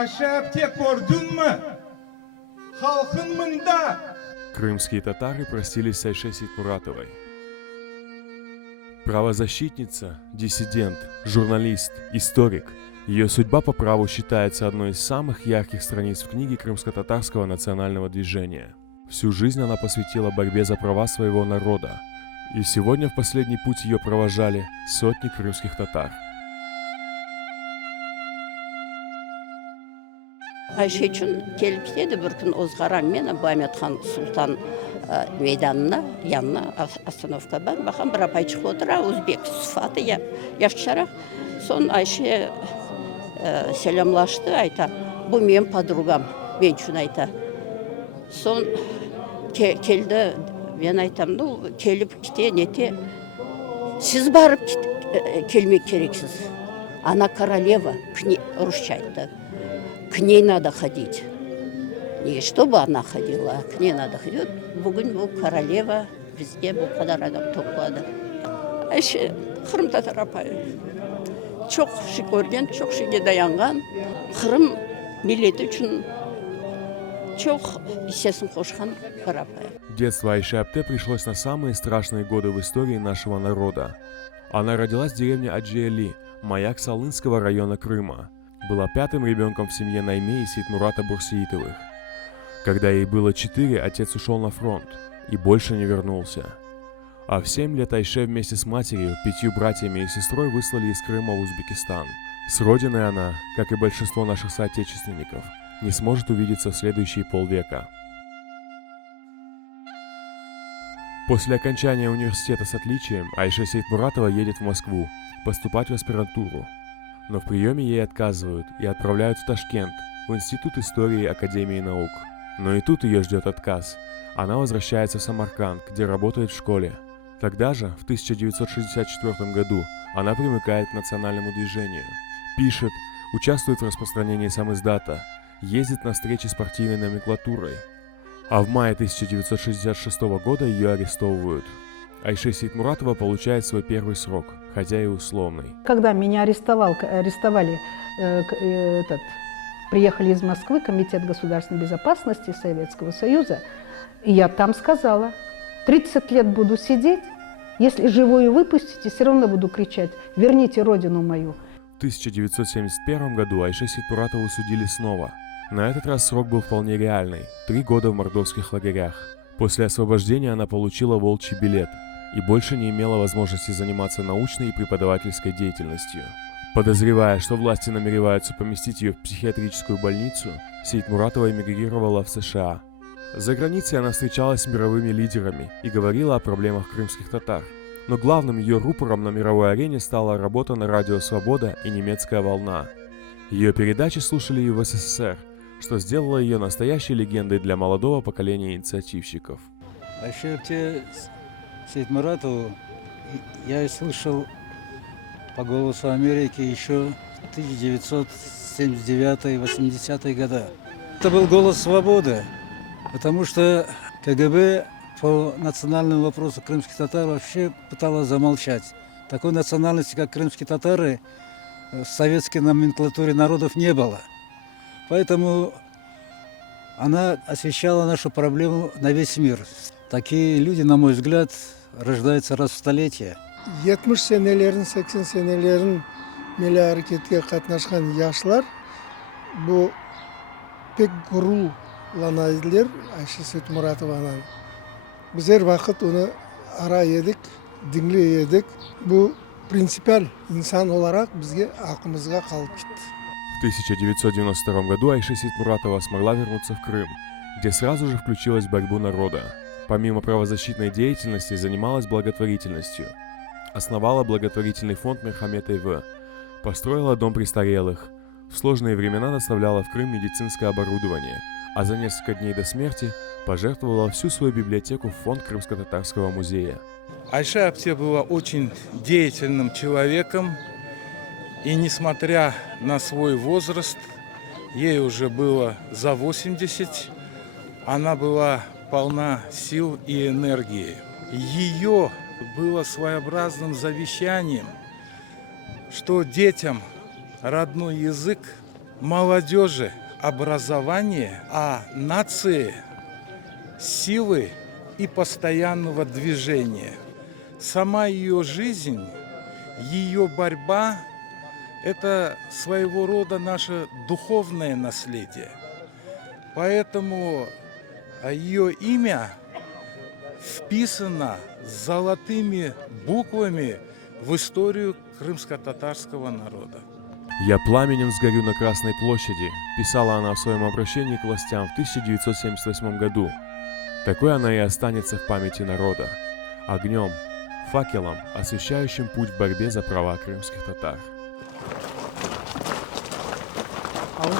Aşağıpte gördün mü? Halkın mında. Крымские татары простились с Айше Сейтмуратовой. Правозащитница, диссидент, журналист, историк. Ее судьба по праву считается одной из самых ярких страниц в книге крымско-татарского национального движения. Всю жизнь она посвятила борьбе за права своего народа. И сегодня в последний путь ее провожали сотни крымских татар. Ayşe için gelip gitdi bir gün Ozgaran meni Muhammedхан Sultan meydanına yanına oстановка var. Bakın bir apay çıkıp otura Özbek sıfatı yaşçarak. Son Ayşe selamlaştı ayta. Bu benim подругам. Ben şunu ayta. Son geldi ben aytam ну gelip gite nete siz barıp kelmek gereksiz. Она королева, Rusça aytdı. К ней надо ходить. Не чтобы она ходила, а к ней надо ходить. Bugün bu королева bizge bu kadar adam topladı. Ayşe, Kırım Tatar apayı. Çok şey görgen, çok şeye dayangan. Kırım milleti için çok hissesini koşkan bir apayı. Детство Айши Апте пришлось на самые страшные годы в истории нашего народа. Она родилась в деревне Аджиали, маяк Салынского района Крыма. Была пятым ребенком в семье Найме и Сейтмурата Бурсиитовых. Когда ей было 4, отец ушел на фронт и больше не вернулся. А в 7 лет Айше вместе с матерью, 5 братьями и сестрой выслали из Крыма в Узбекистан. С родиной она, как и большинство наших соотечественников, не сможет увидеться в следующие полвека. После окончания университета с отличием Айше Сейтмуратова едет в Москву поступать в аспирантуру. Но в приеме ей отказывают и отправляют в Ташкент, в Институт истории Академии наук. Но и тут ее ждет отказ. Она возвращается в Самарканд, где работает в школе. Тогда же, в 1964 году, она примыкает к национальному движению. Пишет, участвует в распространении самиздата, ездит на встречи с партийной номенклатурой. А в мае 1966 года ее арестовывают. Айше Сейтмуратова получает свой первый срок, хотя и условный. Когда меня арестовали, приехали из Москвы, Комитет государственной безопасности Советского Союза, и я там сказала, 30 лет буду сидеть, если живую выпустите, все равно буду кричать, верните родину мою. В 1971 году Айше Сейтмуратову судили снова. На этот раз срок был вполне реальный – 3 года в мордовских лагерях. После освобождения она получила волчий билет и больше не имела возможности заниматься научной и преподавательской деятельностью. Подозревая, что власти намереваются поместить ее в психиатрическую больницу, Сейтмуратова эмигрировала в США. За границей она встречалась с мировыми лидерами и говорила о проблемах крымских татар. Но главным ее рупором на мировой арене стала работа на радио «Свобода» и «Немецкая волна». Ее передачи слушали и в СССР, что сделало ее настоящей легендой для молодого поколения инициативщиков. Айше Апте Сейтмуратову я слышал по «Голосу Америки» еще 1979-80-е годы. Это был голос свободы, потому что КГБ по национальному вопросу крымских татар вообще пыталась замолчать. Такой национальности, как крымские татары, в советской номенклатуре народов не было. Поэтому она освещала нашу проблему на весь мир. Такие люди, на мой взгляд, рождаются раз в столетие. 70 senelerin, 80 senelerin milli hareketке katnaşkan yaşlar bu pek gururlanaydılar Ayşe Сейтмуратованан. Biz her vakit onu ara yedik, dinle yedik. Bu prinsipal insan olarak bizge aklımızga kalıp gitti. В 1992 году Айше Сейтмуратова смогла вернуться в Крым, где сразу же включилась в борьбу народа. Помимо правозащитной деятельности, занималась благотворительностью. Основала благотворительный фонд Мерхамет Эйве, построила дом престарелых. В сложные времена доставляла в Крым медицинское оборудование, а за несколько дней до смерти пожертвовала всю свою библиотеку в фонд Крымско-татарского музея. Айше Апте была очень деятельным человеком, и несмотря на свой возраст, ей уже было за 80, она была полна сил и энергии. Ее было своеобразным завещанием, что детям родной язык молодежи образование, а нации силы и постоянного движения. Сама ее жизнь, ее борьба – это своего рода наше духовное наследие. Поэтому ее имя вписано золотыми буквами в историю крымско-татарского народа. «Я пламенем сгорю на Красной площади», писала она в своем обращении к властям в 1978 году. Такой она и останется в памяти народа. Огнем, факелом, освещающим путь в борьбе за права крымских татар. ал